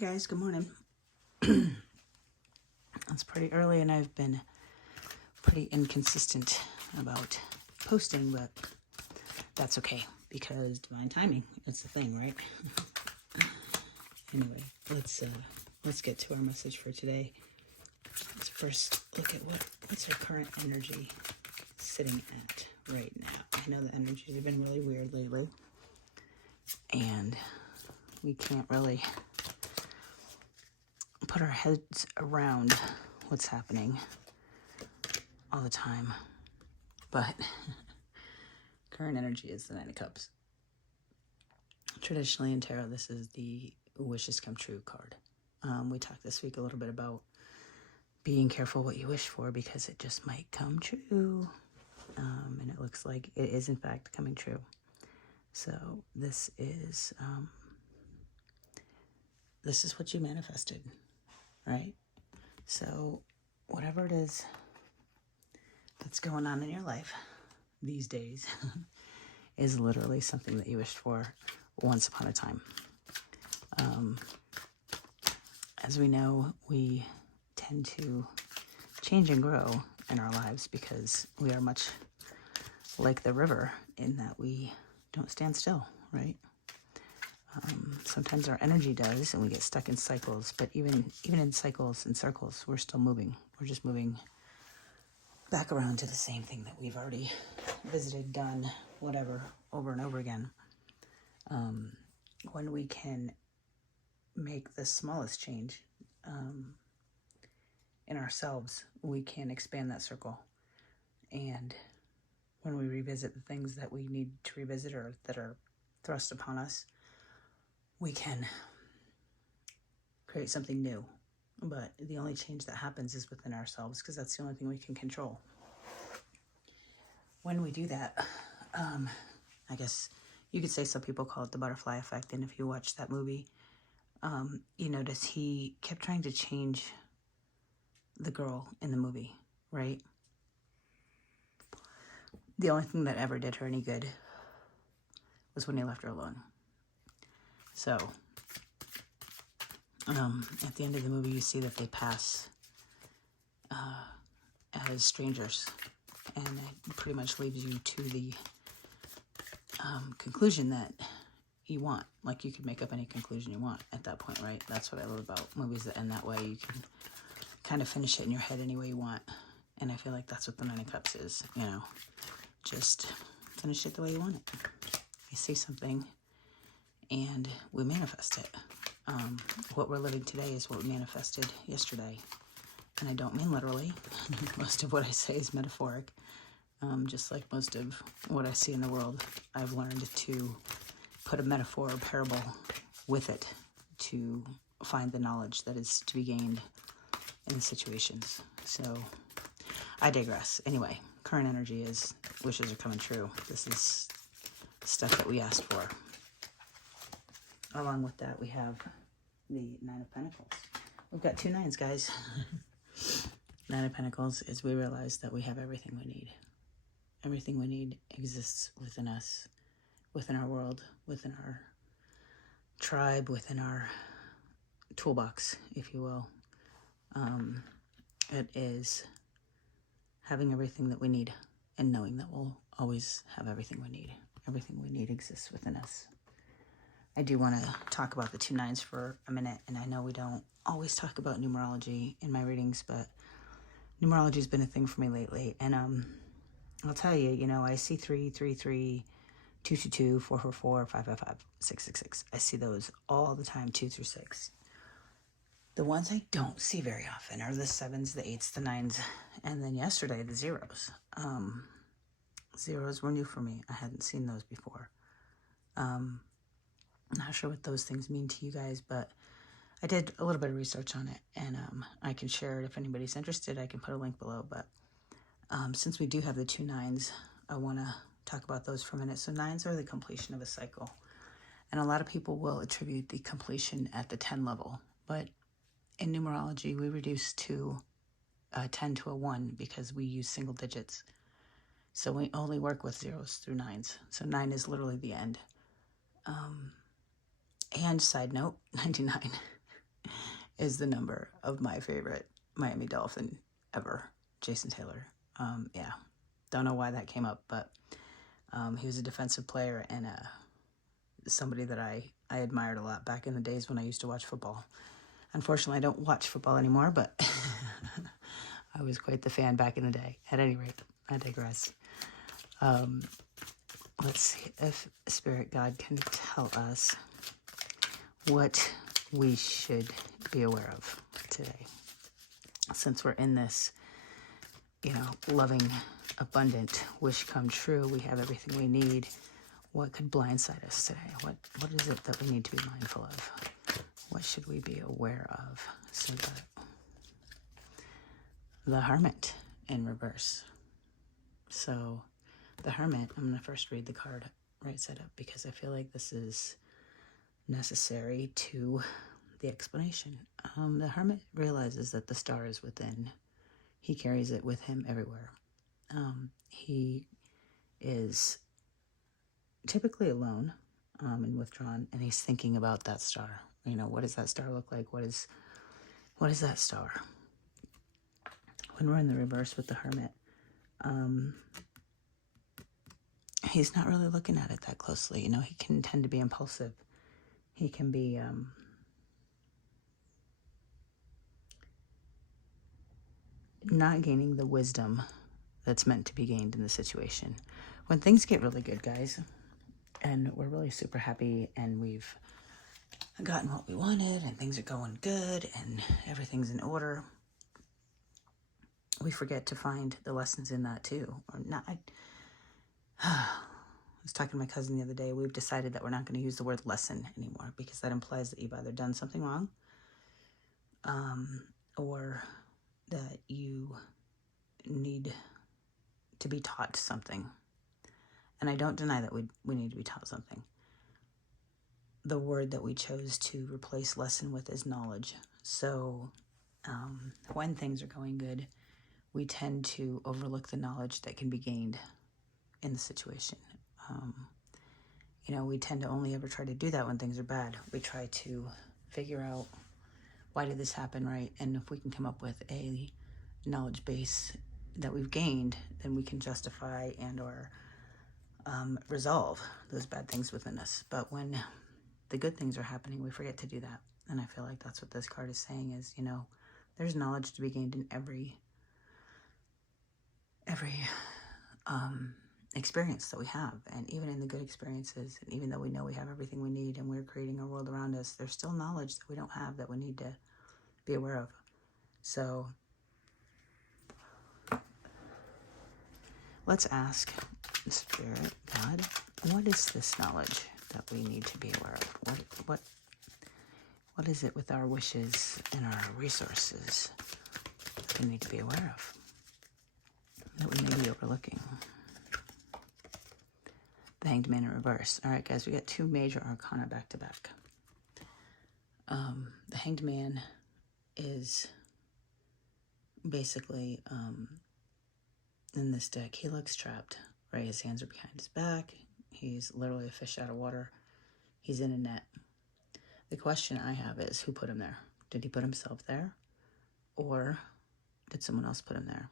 Hey guys, good morning. It's pretty early and I've been pretty inconsistent about posting, but that's okay because divine timing, that's the thing, right? Anyway, let's get to our message for today. Let's first look at what's our current energy sitting at right now. I know the energies have been really weird lately and we can't really put our heads around what's happening all the time, but current energy is the Nine of Cups. Traditionally in tarot, this is the wishes come true card. We talked this week a little bit about being careful what you wish for because it just might come true, and it looks like it is in fact coming true. So this is what you manifested, right? So whatever it is that's going on in your life these days is literally something that you wished for once upon a time. As we know, we tend to change and grow in our lives because we are much like the river in that we don't stand still, right? Sometimes our energy does and we get stuck in cycles, but even in cycles and circles, we're still moving. We're just moving back around to the same thing that we've already visited, done, whatever, over and over again. When we can make the smallest change in ourselves, we can expand that circle. And when we revisit the things that we need to revisit or that are thrust upon us, we can create something new. But the only change that happens is within ourselves because that's the only thing we can control. When we do that, I guess you could say some people call it the butterfly effect. And if you watch that movie, you notice he kept trying to change the girl in the movie, right? The only thing that ever did her any good was when he left her alone. So, at the end of the movie, you see that they pass as strangers, and it pretty much leaves you to the conclusion that you want. Like, you could make up any conclusion you want at that point, right? That's what I love about movies that end that way. You can kind of finish it in your head any way you want, and I feel like that's what the Nine of Cups is, you know? Just finish it the way you want it. You see something, and we manifest it. What we're living today is what we manifested yesterday. And I don't mean literally. Most of what I say is metaphoric. Just like most of what I see in the world, I've learned to put a metaphor or parable with it to find the knowledge that is to be gained in the situations. So I digress. Anyway, current energy is wishes are coming true. This is stuff that we asked for. Along with that, we have the Nine of Pentacles. We've got 2 nines, guys. Nine of Pentacles is we realize that we have everything we need. Everything we need exists within us, within our world, within our tribe, within our toolbox, if you will. It is having everything that we need and knowing that we'll always have everything we need. Everything we need exists within us. I do want to talk about the 2 nines for a minute, and I know we don't always talk about numerology in my readings, but numerology has been a thing for me lately, and I'll tell you, you know, I see 3, 3, 3, 2, 2, 2, 4, 4, 4, 5, 5, 5, 6, 6, 6. I see those all the time, 2 through 6. The ones I don't see very often are the 7s, the 8s, the 9s, and then yesterday, the 0s. Zeros were new for me. I hadn't seen those before. Not sure what those things mean to you guys, but I did a little bit of research on it, and I can share it if anybody's interested. I can put a link below, but since we do have the 2 nines, I want to talk about those for a minute. So 9s are the completion of a cycle, and a lot of people will attribute the completion at the 10 level, but in numerology, we reduce to 10 to a 1 because we use single digits. So we only work with 0s through 9s. So 9 is literally the end. And side note, 99. is the number of my favorite Miami Dolphin ever, Jason Taylor. Yeah, don't know why that came up, but he was a defensive player and somebody that I admired a lot back in the days when I used to watch football. Unfortunately, I don't watch football anymore, but I was quite the fan back in the day. At any rate, I digress. Let's see if Spirit God can tell us what we should be aware of today. Since we're in this, loving, abundant, wish come true, we have everything we need. What could blindside us today? What is it that we need to be mindful of? What should we be aware of? So the Hermit in reverse. So the Hermit, I'm going to first read the card right side up because I feel like this is necessary to the explanation. The Hermit realizes that the star is within. He carries it with him everywhere. He is typically alone and withdrawn, and he's thinking about that star. What does that star look like? What is that star? When we're in the reverse with the Hermit, he's not really looking at it that closely. He can tend to be impulsive. He can be not gaining the wisdom that's meant to be gained in the situation. When things get really good, guys, and we're really super happy and we've gotten what we wanted and things are going good and everything's in order, we forget to find the lessons in that too. Or not. I was talking to my cousin the other day. We've decided that we're not going to use the word lesson anymore because that implies that you've either done something wrong or that you need to be taught something. And I don't deny that we need to be taught something. The word that we chose to replace lesson with is knowledge. So when things are going good, we tend to overlook the knowledge that can be gained in the situation. We tend to only ever try to do that when things are bad. We try to figure out, why did this happen, right? And if we can come up with a knowledge base that we've gained, then we can justify and or resolve those bad things within us. But when the good things are happening, we forget to do that. And I feel like that's what this card is saying is, there's knowledge to be gained in every experience that we have. And even in the good experiences, and even though we know we have everything we need and we're creating a world around us, there's still knowledge that we don't have that we need to be aware of. So let's ask Spirit God, what is this knowledge that we need to be aware of? What is it with our wishes and our resources that we need to be aware of, that we may be overlooking? The Hanged Man in reverse. All right, guys, we got two major arcana back to back. The Hanged Man is basically in this deck. He looks trapped, right? His hands are behind his back. He's literally a fish out of water. He's in a net. The question I have is, who put him there? Did he put himself there? Or did someone else put him there?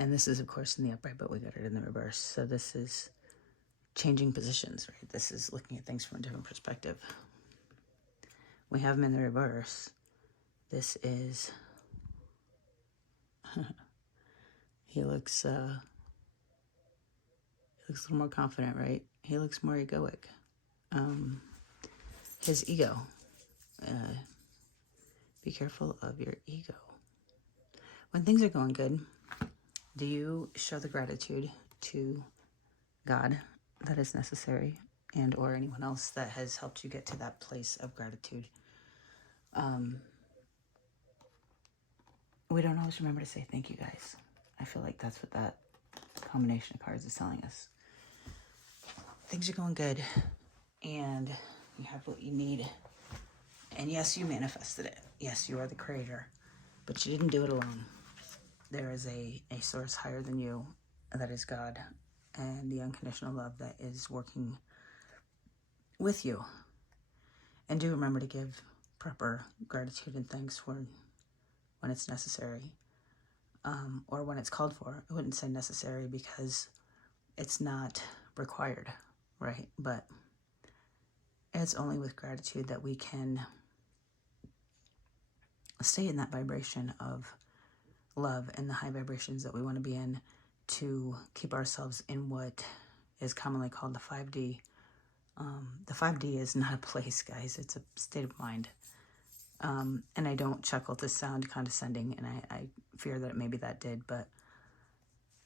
And this is, of course, in the upright, but we got it in the reverse. So this is changing positions, right? This is looking at things from a different perspective. We have him in the reverse. This is, he looks a little more confident, right? He looks more egoic. His ego. Be careful of your ego. When things are going good, do you show the gratitude to God that is necessary and or anyone else that has helped you get to that place of gratitude? We don't always remember to say thank you, guys. I feel like that's what that combination of cards is telling us. Things are going good and you have what you need. And yes, you manifested it. Yes, you are the creator, but you didn't do it alone. There is a source higher than you, that is God, and the unconditional love that is working with you. And do remember to give proper gratitude and thanks for when it's necessary, or when it's called for. I wouldn't say necessary because it's not required, right? But it's only with gratitude that we can stay in that vibration of love and the high vibrations that we want to be in, to keep ourselves in what is commonly called the 5D. The 5D is not a place, guys. It's a state of mind. And I don't chuckle to sound condescending, and I fear that maybe that did, but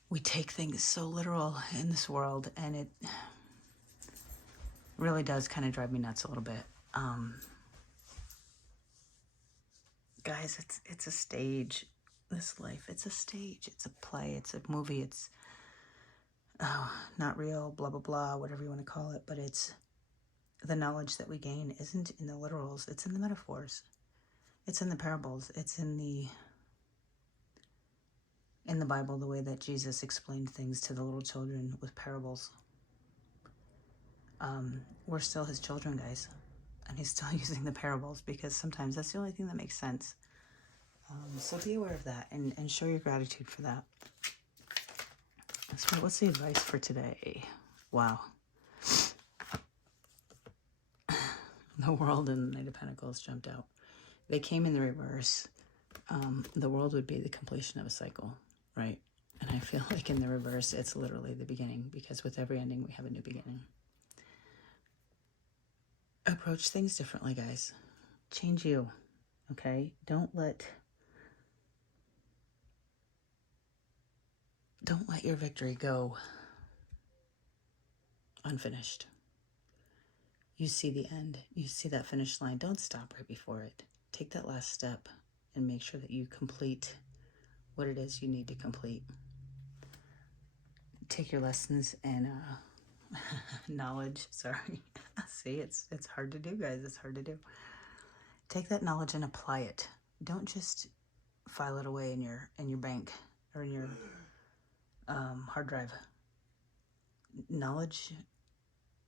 we take things so literal in this world, and it really does kind of drive me nuts a little bit. Guys, it's a stage. This life, it's a stage. It's a play. It's a movie. It's not real, blah, blah, blah, whatever you want to call it. But it's the knowledge that we gain isn't in the literals. It's in the metaphors. It's in the parables. It's in the Bible, the way that Jesus explained things to the little children with parables. We're still his children, guys. And he's still using the parables because sometimes that's the only thing that makes sense. So be aware of that and show your gratitude for that. So what's the advice for today? Wow. The World and the Knight of Pentacles jumped out. They came in the reverse. The World would be the completion of a cycle, right? And I feel like in the reverse, it's literally the beginning, because with every ending, we have a new beginning. Approach things differently, guys. Change you, okay? Don't let your victory go unfinished. You see the end. You see that finish line. Don't stop right before it. Take that last step and make sure that you complete what it is you need to complete. Take your lessons and knowledge. Sorry. See, it's hard to do, guys. It's hard to do. Take that knowledge and apply it. Don't just file it away in your bank or in your hard drive. Knowledge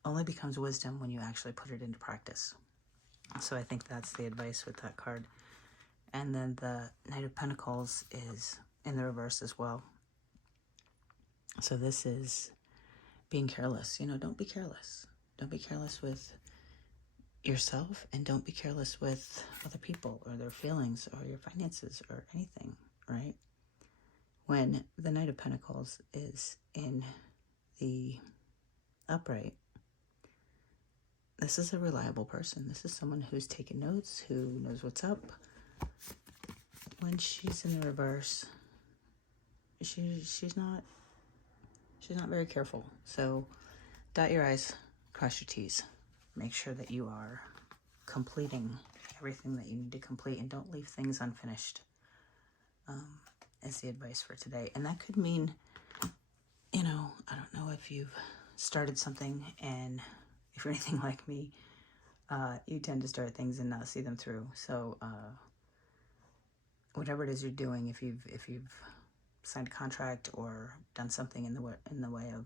only becomes wisdom when you actually put it into practice. So I think that's the advice with that card. And then the Knight of Pentacles is in the reverse as well. So this is being careless. Don't be careless. Don't be careless with yourself, and don't be careless with other people or their feelings or your finances or anything, right? When the Knight of Pentacles is in the upright, this is a reliable person. This is someone who's taken notes, who knows what's up. When she's in the reverse, she's not very careful. So dot your I's, cross your T's. Make sure that you are completing everything that you need to complete, and don't leave things unfinished, is the advice for today. And that could mean, I don't know if you've started something, and if you're anything like me, you tend to start things and not see them through. So whatever it is you're doing, if you've signed a contract or done something in the way of,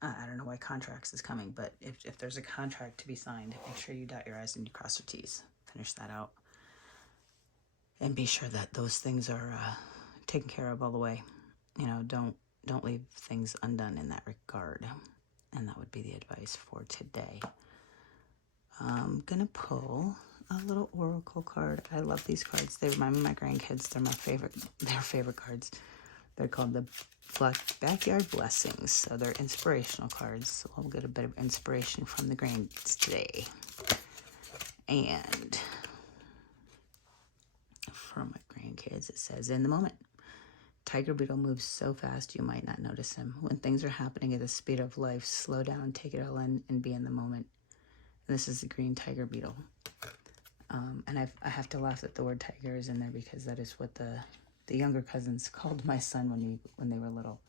I don't know why contracts is coming, but if there's a contract to be signed, make sure you dot your I's and you cross your T's. Finish that out. And be sure that those things are taken care of all the way. Don't leave things undone in that regard. And that would be the advice for today. I'm going to pull a little oracle card. I love these cards. They remind me of my grandkids. They're my favorite. They're favorite cards. They're called the Backyard Blessings. So they're inspirational cards. So we'll get a bit of inspiration from the grandkids today. And for my grandkids, it says, in the moment, Tiger Beetle moves so fast you might not notice him. When things are happening at the speed of life, slow down, take it all in, and be in the moment. And this is the green Tiger Beetle. And I have to laugh that the word tiger is in there, because that is what the younger cousins called my son when they were little,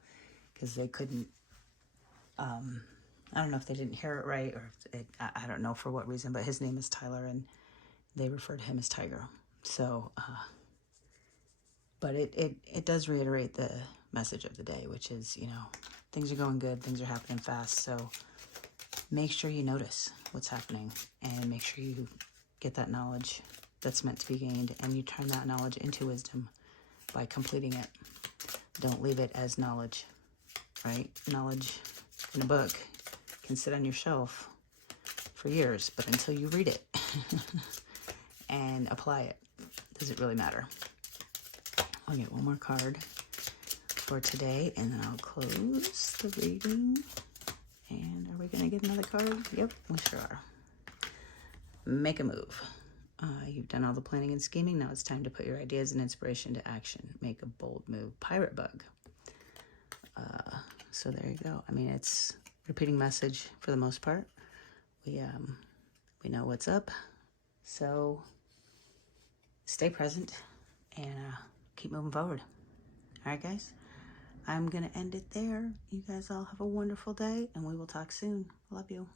because they couldn't, I don't know if they didn't hear it right, or if I don't know for what reason, but his name is Tyler, and they refer to him as Tiger. So, but it does reiterate the message of the day, which is, things are going good, things are happening fast, so make sure you notice what's happening and make sure you get that knowledge that's meant to be gained, and you turn that knowledge into wisdom by completing it. Don't leave it as knowledge, right? Knowledge in a book can sit on your shelf for years, but until you read it and apply it, does it really matter? I'll get one more card for today, and then I'll close the reading. And are we going to get another card? Yep, we sure are. Make a move. You've done all the planning and scheming. Now it's time to put your ideas and inspiration to action. Make a bold move. Pirate bug. So there you go. I mean, it's repeating message for the most part. We know what's up. So stay present and keep moving forward. All right, guys. I'm going to end it there. You guys all have a wonderful day, and we will talk soon. Love you.